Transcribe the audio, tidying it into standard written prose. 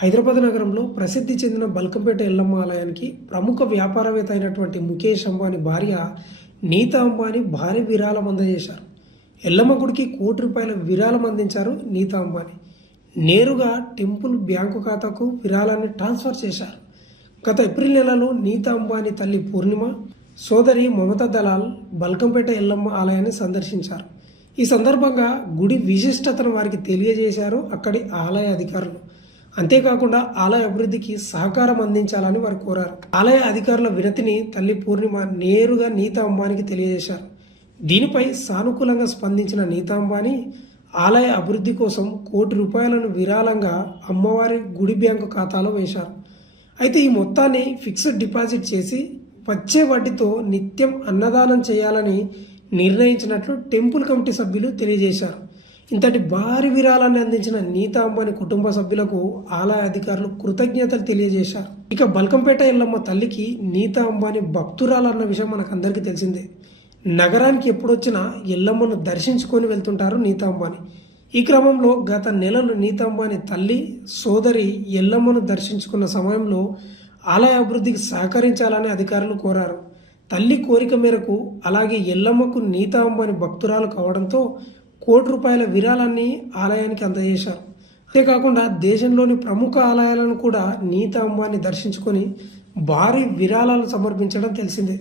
హైదరాబాద్ నగరంలో ప్రసిద్ధి చెందిన బల్కంపేట ఎల్లమ్మ ఆలయానికి ప్రముఖ వ్యాపారవేత్త అయినటువంటి ముఖేష్ అంబానీ భార్య నీతా అంబానీ భారీ విరాళం అందజేశారు. ఎల్లమ్మ గుడికి ₹1 విరాళం అందించారు నీతా అంబానీ. నేరుగా టెంపుల్ బ్యాంకు ఖాతాకు విరాళాన్ని ట్రాన్స్ఫర్ చేశారు. గత ఏప్రిల్ నెలలో నీతా అంబానీ తల్లి పూర్ణిమ, సోదరి మమతా దలాల్ బల్కంపేట ఎల్లమ్మ ఆలయాన్ని సందర్శించారు. ఈ సందర్భంగా గుడి విశిష్టతను వారికి తెలియజేశారు అక్కడి ఆలయ అధికారులు. అంతేకాకుండా ఆలయ అభివృద్ధికి సహకారం అందించాలని వారు కోరారు. ఆలయ అధికారుల వినతిని తల్లి పూర్ణిమ నేరుగా నీతా అంబానీకి తెలియజేశారు. దీనిపై సానుకూలంగా స్పందించిన నీతా అంబానీ ఆలయ అభివృద్ధి కోసం ₹1 విరాళంగా అమ్మవారి గుడి బ్యాంకు ఖాతాలో వేశారు. అయితే ఈ మొత్తాన్ని ఫిక్స్డ్ డిపాజిట్ చేసి వచ్చే వడ్డీతో నిత్యం అన్నదానం చేయాలని నిర్ణయించినట్లు టెంపుల్ కమిటీ సభ్యులు తెలియజేశారు. ఇంతటి భారీ విరాళాన్ని అందించిన నీతా అంబానీ కుటుంబ సభ్యులకు ఆలయ అధికారులు కృతజ్ఞతలు తెలియజేశారు. ఇక బల్కంపేట ఎల్లమ్మ తల్లికి నీతా అంబానీ భక్తురాలన్న విషయం మనకు అందరికీ తెలిసిందే. నగరానికి ఎప్పుడొచ్చినా ఎల్లమ్మను దర్శించుకొని వెళ్తుంటారు నీతా అంబానీ. ఈ క్రమంలో గత నెలలో నీతా అంబానీ తల్లి, సోదరి ఎల్లమ్మను దర్శించుకున్న సమయంలో ఆలయ అభివృద్ధికి సహకరించాలని అధికారులు కోరారు. తల్లి కోరిక మేరకు అలాగే ఎల్లమ్మకు నీతా అంబానీ భక్తురాలు కావడంతో ₹1 విరాళాన్ని ఆలయానికి అందజేశారు. అంతేకాకుండా దేశంలోని ప్రముఖ ఆలయాలను కూడా నీతా అంబానీ దర్శించుకొని భారీ విరాళాలు సమర్పించడం తెలిసిందే.